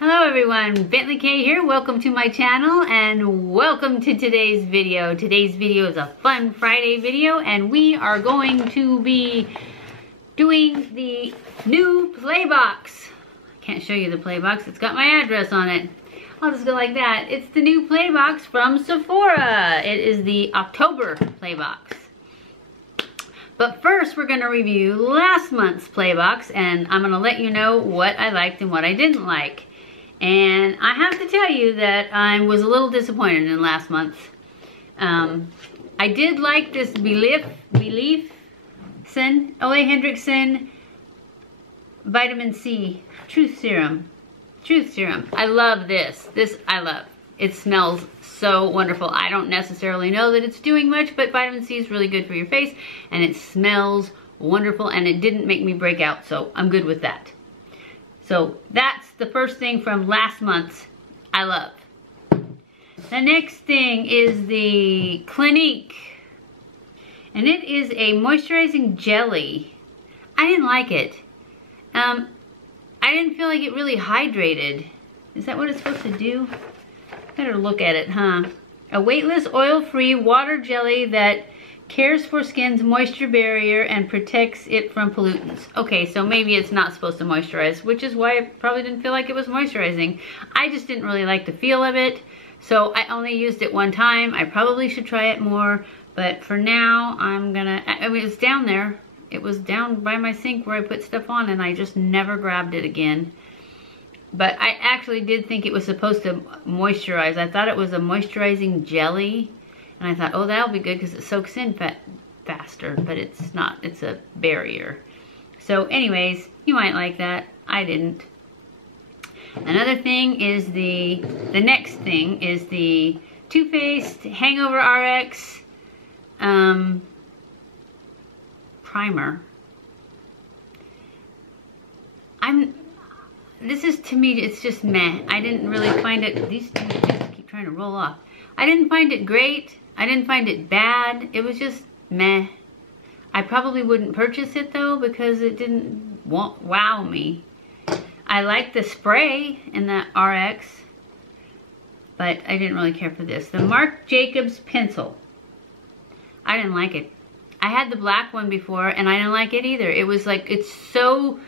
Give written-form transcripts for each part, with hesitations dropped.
Hello everyone, BentlyK here. Welcome to my channel and welcome to today's video. Today's video is a fun Friday video and we are going to be doing the new play box. I can't show you the play box, it's got my address on it. I'll just go like that. It's the new play box from Sephora. It is the October play box. But first we're going to review last month's play box and I'm going to let you know what I liked and what I didn't like. And I have to tell you that I was a little disappointed in last month. I did like this Ole Hendrickson Vitamin C Truth Serum. I love this. This I love. It smells so wonderful. I don't necessarily know that it's doing much, but vitamin C is really good for your face and it smells wonderful and it didn't make me break out, so I'm good with that. So that's the first thing from last month's I love. The next thing is the Clinique. And it is a moisturizing jelly. I didn't like it. I didn't feel like it really hydrated. Is that what it's supposed to do? Better look at it, huh? A weightless, oil-free water jelly that cares for skin's moisture barrier and protects it from pollutants. Okay, so maybe it's not supposed to moisturize, which is why I probably didn't feel like it was moisturizing. I just didn't really like the feel of it, so I only used it one time. I probably should try it more, but for now, I mean, it's down there. It was down by my sink where I put stuff on, and I just never grabbed it again. But I actually did think it was supposed to moisturize. I thought it was a moisturizing jelly. And I thought, oh, that'll be good because it soaks in faster, but it's not. It's a barrier. So anyways, you might like that. I didn't. Another thing is the next thing is the Too Faced Hangover RX primer. This is, to me, it's just meh. I didn't really find it, these two just keep trying to roll off. I didn't find it great. I didn't find it bad. It was just meh. I probably wouldn't purchase it though because it didn't wow me. I like the spray in the RX, but I didn't really care for this. The Marc Jacobs pencil. I didn't like it. I had the black one before and I didn't like it either. It was like, it's so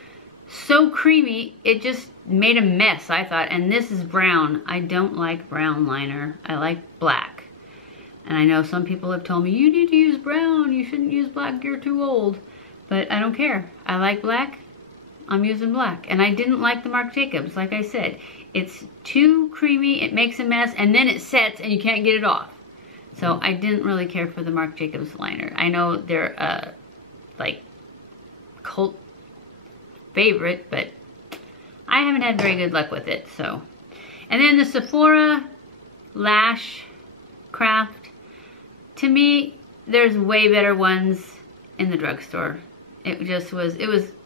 creamy, it just made a mess, I thought. And this is brown. I don't like brown liner. I like black. And I know some people have told me, you need to use brown, you shouldn't use black, you're too old. But I don't care. I like black, I'm using black. And I didn't like the Marc Jacobs, like I said. It's too creamy, it makes a mess, and then it sets and you can't get it off. So I didn't really care for the Marc Jacobs liner. I know they're like cult favorite, but I haven't had very good luck with it, so. And then the Sephora Lash Craft. To me, there's way better ones in the drugstore. It just was,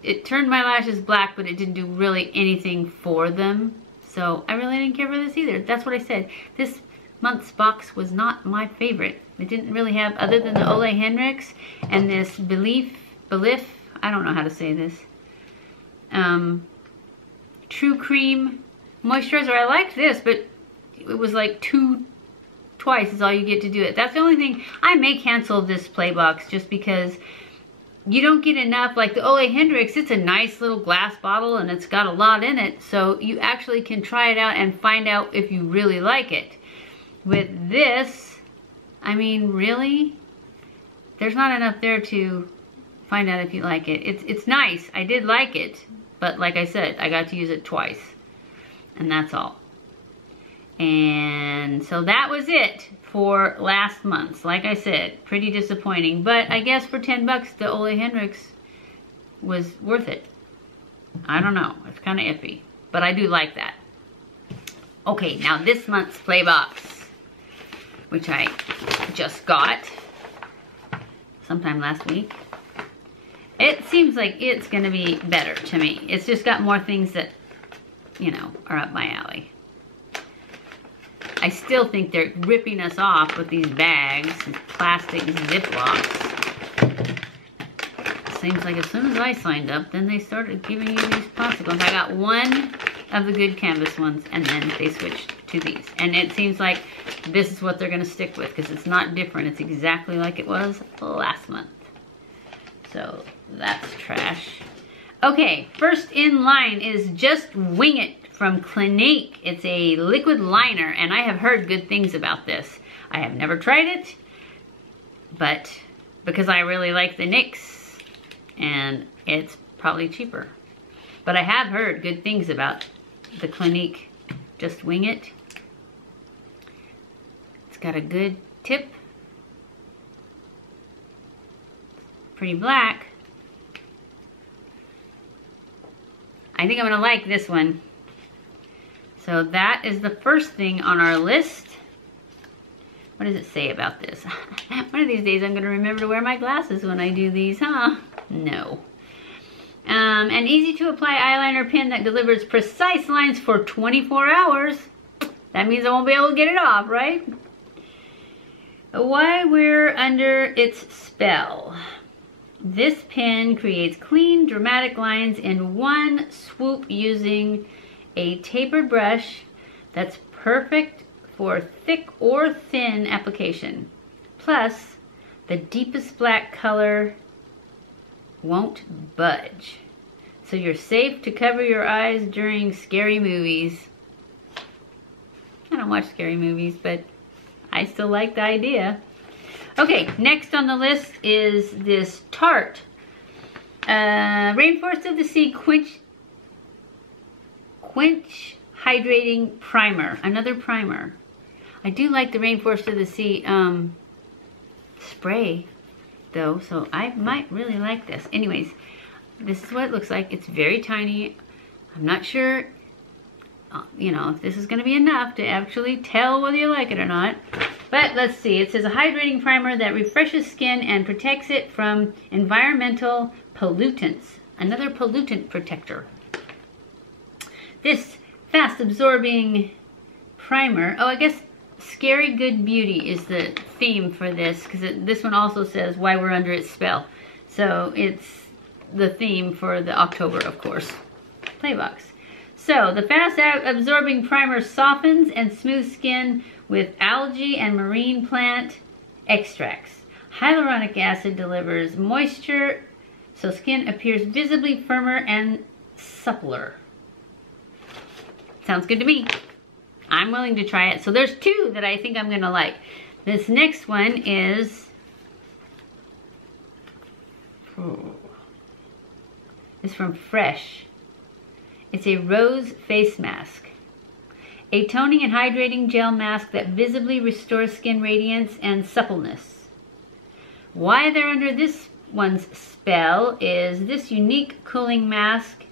it turned my lashes black, but it didn't do really anything for them. So I really didn't care for this either. That's what I said. This month's box was not my favorite. It didn't really have, other than the Ole Hendricks and this Belif, I don't know how to say this. True Cream Moisturizer. I liked this, but it was like twice is all you get to do it. That's the only thing. I may cancel this play box just because you don't get enough. Like the Ole Hendricks, it's a nice little glass bottle and it's got a lot in it, so you actually can try it out and find out if you really like it. With this, I mean, really, there's not enough there to find out if you like it. It's nice. I did like it, but like I said, I got to use it twice, and that's all. And so that was it for last month's. Like I said, pretty disappointing, but I guess for 10 bucks, the Ole Hendricks was worth it. I don't know. It's kind of iffy, but I do like that. Okay, now this month's play box, which I just got sometime last week. It seems like it's gonna be better to me. It's just got more things that, you know, are up my alley. I still think they're ripping us off with these bags, these plastic Ziplocs. Seems like as soon as I signed up, then they started giving you these plastic ones. I got one of the good canvas ones, and then they switched to these. And it seems like this is what they're gonna stick with, because it's not different. It's exactly like it was last month. So that's trash. Okay, first in line is Just Wing It from Clinique. It's a liquid liner, and I have heard good things about this. I have never tried it, but because I really like the NYX, and it's probably cheaper. But I have heard good things about the Clinique Just Wing It. It's got a good tip. Pretty black. I think I'm gonna like this one. So that is the first thing on our list. What does it say about this? One of these days I'm gonna remember to wear my glasses when I do these, huh? No. An easy to apply eyeliner pen that delivers precise lines for 24 hours. That means I won't be able to get it off, right? Why we're under its spell. This pen creates clean, dramatic lines in one swoop using a tapered brush that's perfect for thick or thin application. Plus, the deepest black color won't budge. So you're safe to cover your eyes during scary movies. I don't watch scary movies, but I still like the idea. Okay, next on the list is this Tarte Rainforest of the Sea Quench Hydrating Primer. Another primer. I do like the Rainforest of the Sea spray though, so I might really like this. Anyways, this is what it looks like. It's very tiny. I'm not sure, you know, if this is going to be enough to actually tell whether you like it or not. But let's see. It says a hydrating primer that refreshes skin and protects it from environmental pollutants. Another pollutant protector. This fast absorbing primer. Oh, I guess Scary Good Beauty is the theme for this, because this one also says why we're under its spell. So it's the theme for the October, of course, playbox. So the fast absorbing primer softens and smooths skin with algae and marine plant extracts. Hyaluronic acid delivers moisture so skin appears visibly firmer and suppler. Sounds good to me. I'm willing to try it. So there's two that I think I'm gonna like. This next one is from Fresh. It's a rose face mask. A toning and hydrating gel mask that visibly restores skin radiance and suppleness. Why they're under this one's spell is this unique cooling mask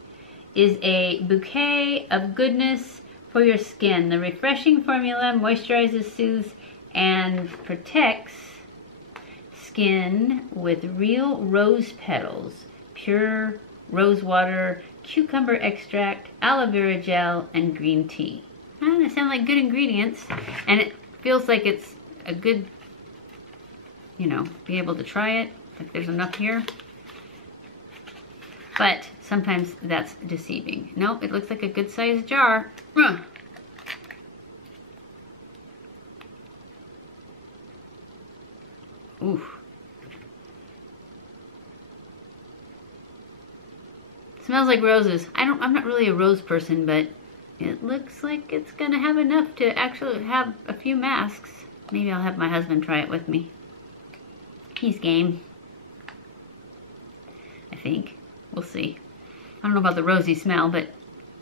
is a bouquet of goodness for your skin. The refreshing formula moisturizes, soothes, and protects skin with real rose petals, pure rose water, cucumber extract, aloe vera gel, and green tea. They sound like good ingredients, and it feels like it's a good, you know, be able to try it. Like there's enough here. But sometimes that's deceiving. Nope, it looks like a good sized jar. Oof. Smells like roses. I'm not really a rose person, but it looks like it's gonna have enough to actually have a few masks. Maybe I'll have my husband try it with me. He's game. I think. We'll see. I don't know about the rosy smell, but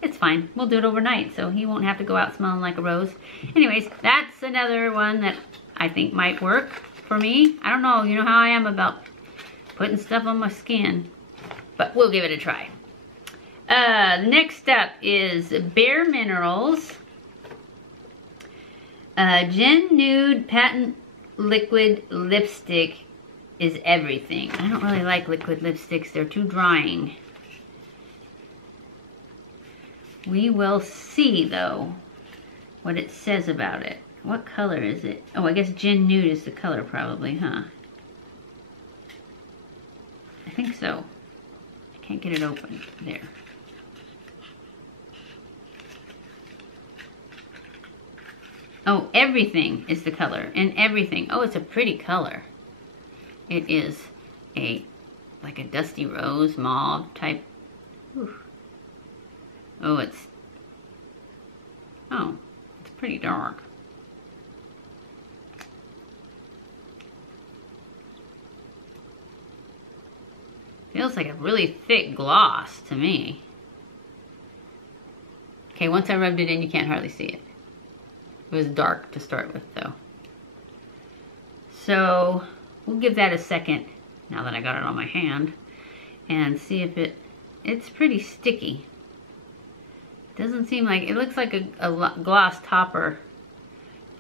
it's fine. We'll do it overnight, so he won't have to go out smelling like a rose. Anyways, that's another one that I think might work for me. I don't know. You know how I am about putting stuff on my skin. But we'll give it a try. Next up is Bare Minerals Gen Nude Patent Liquid Lipstick is everything. I don't really like liquid lipsticks. They're too drying. We will see, though, what it says about it. What color is it? Oh, I guess Gen Nude is the color probably, huh? I think so. I can't get it open. There. Oh, everything is the color, and everything. Oh, it's a pretty color. It is like a dusty rose mauve type. Ooh. Oh, it's pretty dark. Feels like a really thick gloss to me. Okay, once I rubbed it in, you can't hardly see it. It was dark to start with, though. So we'll give that a second, now that I got it on my hand, and see if it's pretty sticky. It doesn't seem like, it looks like a gloss topper.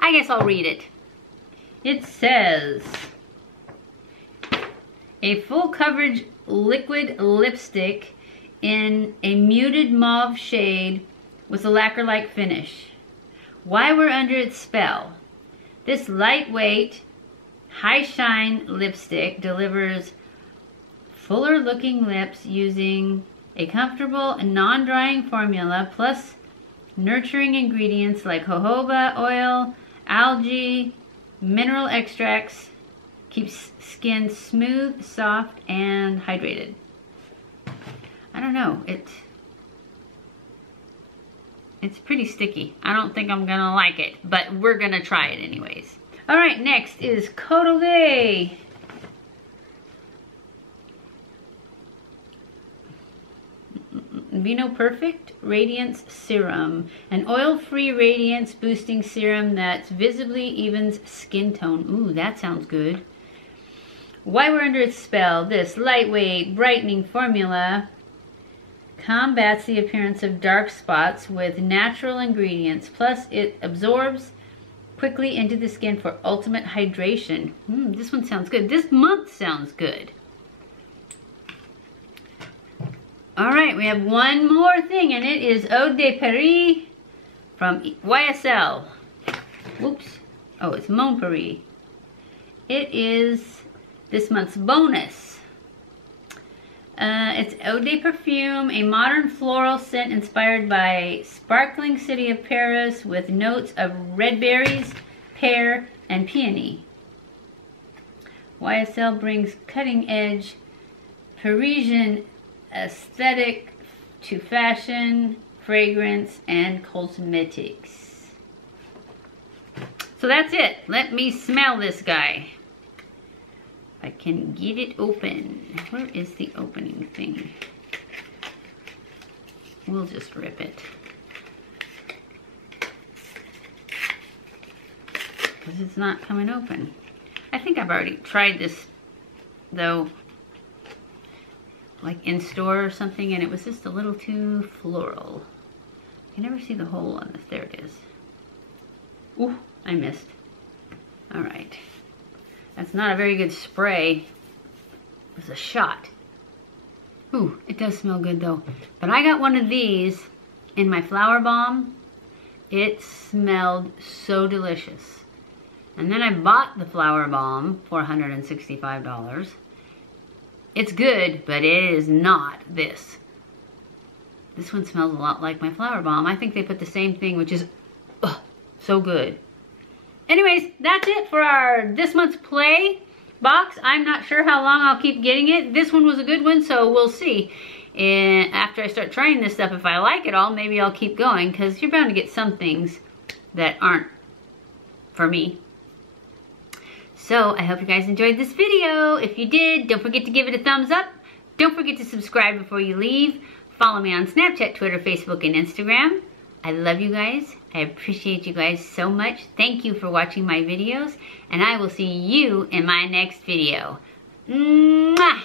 I guess I'll read it. It says, a full coverage liquid lipstick in a muted mauve shade with a lacquer-like finish. Why we're under its spell. This lightweight, high shine lipstick delivers fuller looking lips using a comfortable and non-drying formula plus nurturing ingredients like jojoba oil, algae, mineral extracts. Keeps skin smooth, soft, and hydrated. I don't know, it's pretty sticky. I don't think I'm gonna like it, but we're gonna try it anyways. All right, next is COVERGIRL. Vino Perfect Radiance Serum, an oil-free radiance boosting serum that visibly evens skin tone. Ooh, that sounds good. Why we're under its spell. This lightweight brightening formula combats the appearance of dark spots with natural ingredients. Plus, it absorbs quickly into the skin for ultimate hydration. This one sounds good. This month sounds good. All right, we have one more thing, and it is Eau de Paris from YSL. Oops. Oh, it's Mon Paris. It is this month's bonus. It's Eau de Perfume, a modern floral scent inspired by sparkling city of Paris with notes of red berries, pear, and peony. YSL brings cutting-edge Parisian aesthetic to fashion, fragrance, and cosmetics. So that's it. Let me smell this guy. I can get it open. Where is the opening thing? We'll just rip it. Because it's not coming open. I think I've already tried this, though, like in store or something, and it was just a little too floral. I can never see the hole on this. There it is. Ooh, I missed. All right. That's not a very good spray. It was a shot. Ooh, it does smell good though. But I got one of these in my flower bomb. It smelled so delicious. And then I bought the flower bomb for $165. It's good, but it is not this. This one smells a lot like my flower bomb. I think they put the same thing, which is so good. Anyways, that's it for our this month's play box. I'm not sure how long I'll keep getting it. This one was a good one, so we'll see. And after I start trying this stuff, if I like it all, maybe I'll keep going, because you're bound to get some things that aren't for me. So I hope you guys enjoyed this video. If you did, don't forget to give it a thumbs up. Don't forget to subscribe before you leave. Follow me on Snapchat, Twitter, Facebook, and Instagram. I love you guys. I appreciate you guys so much. Thank you for watching my videos, and I will see you in my next video. Mwah!